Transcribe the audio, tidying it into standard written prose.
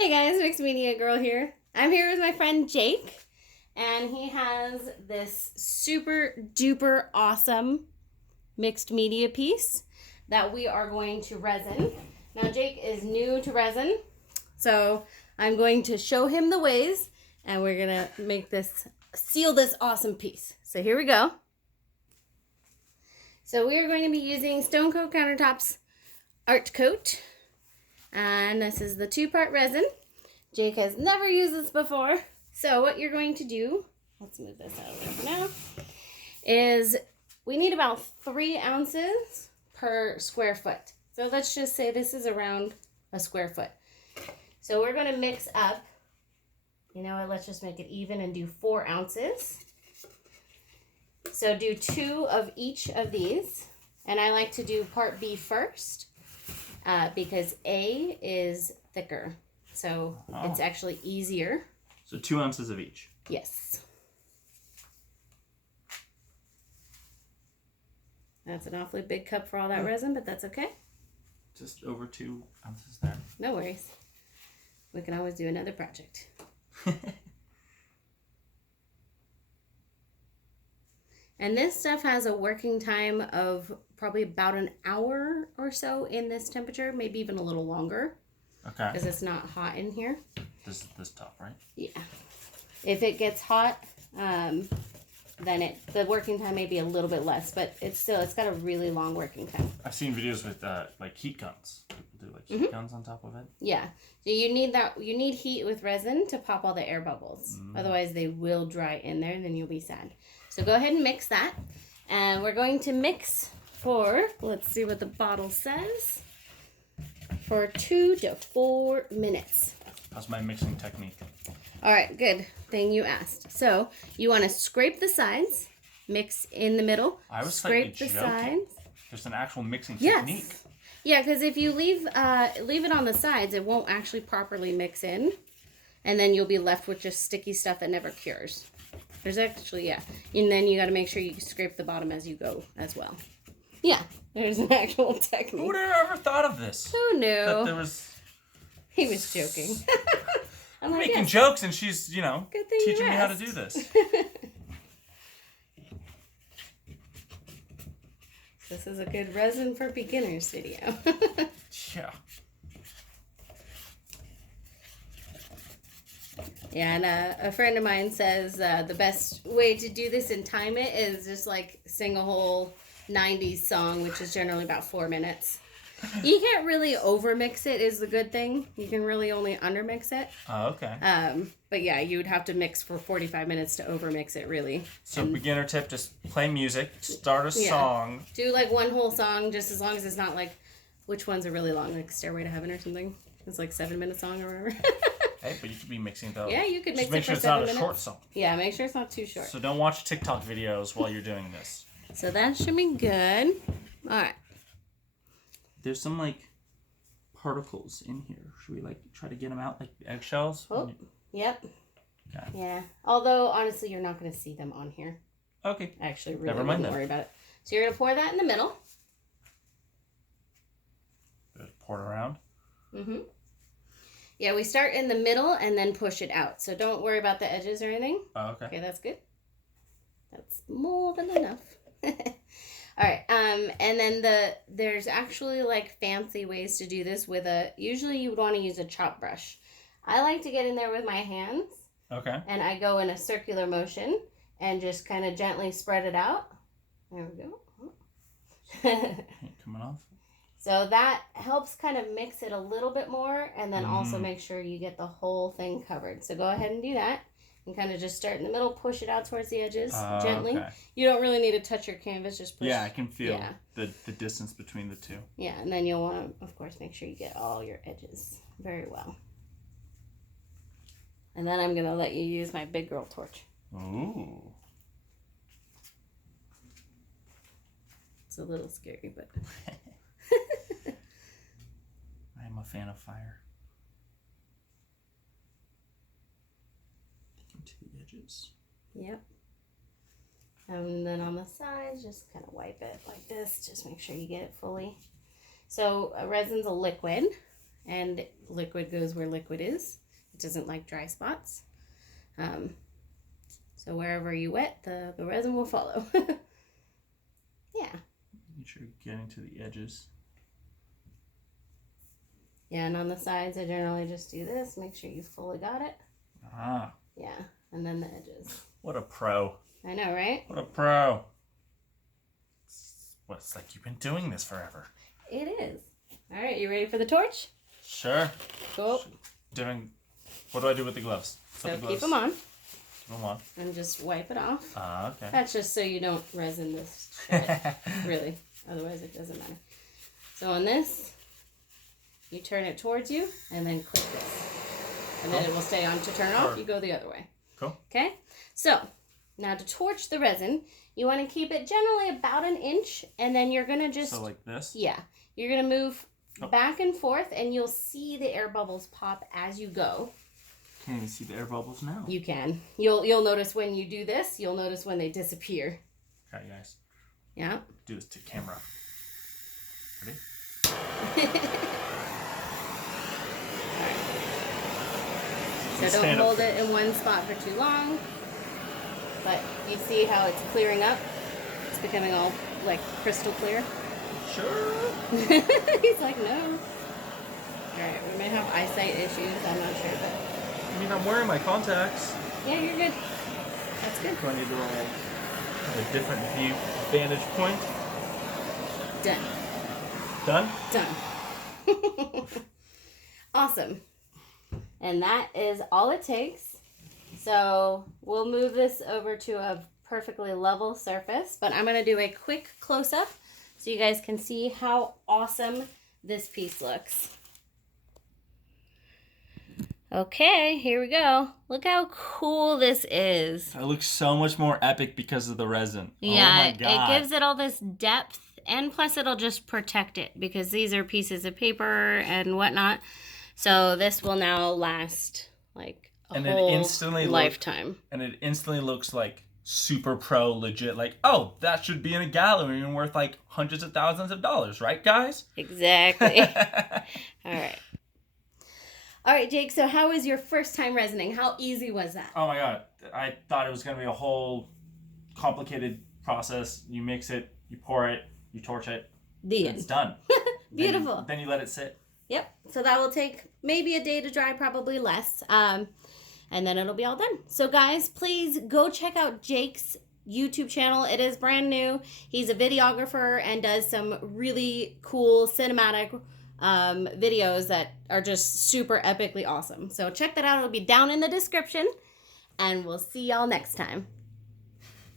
Hey guys, Mixed Media Girl here. I'm here with my friend Jake, and he has this super duper awesome mixed media piece that we are going to resin. Now Jake is new to resin, so I'm going to show him the ways, and we're gonna make this, seal this awesome piece. So here we go. So we are going to be using Coat Countertops Art Coat. And this is the 2-part resin. Jake has never used this before. So what you're going to do, let's move this out of there for now, is we need about 3 ounces per square foot. So let's just say this is around a square foot. So we're going to mix up, you know what, let's just make it even and do 4 ounces. So do 2 of each of these. And I like to do part B first. Because A is thicker, so it's actually easier. So 2 ounces of each. Yes. That's an awfully big cup for all that resin, but that's okay. Just over 2 ounces there. No worries. We can always do another project. And this stuff has a working time of probably about an hour or so in this temperature, maybe even a little longer. Okay. Because it's not hot in here. This is this top, right? Yeah. If it gets hot, then the working time may be a little bit less, but it's got a really long working time. I've seen videos with like heat guns. People do like heat guns on top of it. Yeah. So you need heat with resin to pop all the air bubbles. Otherwise they will dry in there and then you'll be sad. So go ahead and mix that. And we're going to mix for, let's see what the bottle says, for 2 to 4 minutes. How's my mixing technique? All right, good thing you asked. So you want to scrape the sides, mix in the middle. I was scrape the joking. sides. There's an actual mixing Yes. technique. Yeah, because if you leave it on the sides, it won't actually properly mix in, and then you'll be left with just sticky stuff that never cures. There's actually, yeah, and then you got to make sure you scrape the bottom as you go as well. Yeah, there's an actual technique. Who would have ever thought of this? Who knew? That there was. He was joking. I'm like, making yes. jokes, and she's, you know, Good thing teaching you me how to asked. do this. This is a good resin for beginners video. Yeah. Yeah, and a friend of mine says the best way to do this and time it is just like sing a whole 90s song, which is generally about 4 minutes. You can't really overmix it is the good thing. You can really only undermix it. Oh, okay. But yeah, you would have to mix for 45 minutes to overmix it, really. So beginner tip, just play music, start a song. Do like one whole song, just as long as it's not like, which ones are really long, like Stairway to Heaven or something. It's like 7-minute song or whatever. Hey, but you could be mixing though. Yeah, you could mix just make it sure for it's not 7 a minutes. short song. Yeah, make sure it's not too short. So don't watch TikTok videos while you're doing this. So that should be good. All right. There's some like particles in here. Should we like try to get them out like eggshells? Oh, yep. Okay. Yeah. Although honestly, you're not going to see them on here. Okay. I actually really Never mind wouldn't worry about it. So you're going to pour that in the middle. Just pour it around. Mm-hmm. Yeah, we start in the middle and then push it out. So don't worry about the edges or anything. Oh, okay. Okay, that's good. That's more than enough. All right. And then there's actually like fancy ways to do this with usually you would want to use a chop brush. I like to get in there with my hands. Okay. And I go in a circular motion and just kind of gently spread it out. There we go. Ain't coming off. So that helps kind of mix it a little bit more and then also make sure you get the whole thing covered. So go ahead and do that. And kind of just start in the middle, push it out towards the edges gently. Okay. You don't really need to touch your canvas, just push. Yeah, I can feel the distance between the two. Yeah, and then you'll want to, of course, make sure you get all your edges very well. And then I'm going to let you use my big girl torch. Ooh. It's a little scary, but... I'm a fan of fire. To the edges. Yep. And then on the sides, just kind of wipe it like this. Just make sure you get it fully. So resin's a liquid. and liquid goes where liquid is. It doesn't like dry spots. So wherever you wet, the resin will follow. Yeah. Make sure you're getting to the edges. Yeah, and on the sides, I generally just do this. Make sure you fully got it. Ah. Yeah, and then the edges. What a pro. I know, right? What a pro. Well, it's like you've been doing this forever. It is. All right, you ready for the torch? Sure. Cool. What do I do with the gloves? So keep them on. Keep them on. And just wipe it off. Ah, okay. That's just so you don't resin this shit. Really. Otherwise, it doesn't matter. So on this, you turn it towards you and then click this. And then it will stay on. To turn off, you go the other way. Cool. Okay? So, now to torch the resin, you want to keep it generally about 1 inch, and then you're going to just... So like this? Yeah. You're going to move back and forth, and you'll see the air bubbles pop as you go. Can't even see the air bubbles now. You can. You'll notice when you do this, you'll notice when they disappear. Okay, guys. Yeah. Do this to camera. Ready? So don't hold it in one spot for too long. But you see how it's clearing up? It's becoming all like crystal clear. Sure. He's like, no. Alright, we may have eyesight issues, I'm not sure, but... I mean, I'm wearing my contacts. Yeah, you're good. That's good. Do I need to roll a different vantage point? Done. Done? Awesome. And that is all it takes. So we'll move this over to a perfectly level surface, but I'm going to do a quick close-up so you guys can see how awesome this piece looks. Okay, here we go. Look how cool this is. It looks so much more epic because of the resin. Yeah, oh my God. It gives it all this depth, and plus it'll just protect it because these are pieces of paper and whatnot. So this will now last like a whole lifetime. And it instantly looks like super pro legit. Like, oh, that should be in a gallery and worth like hundreds of thousands of dollars, right, guys? Exactly. All right, Jake, so how was your first time resining? How easy was that? Oh my God. I thought it was going to be a whole complicated process. You mix it, you pour it, you torch it. It's done. Beautiful. Then you let it sit. Yep. So that will take maybe a day to dry, probably less. And then it'll be all done. So guys, please go check out Jake's YouTube channel. It is brand new. He's a videographer and does some really cool cinematic videos that are just super epically awesome. So check that out. It'll be down in the description. And we'll see y'all next time.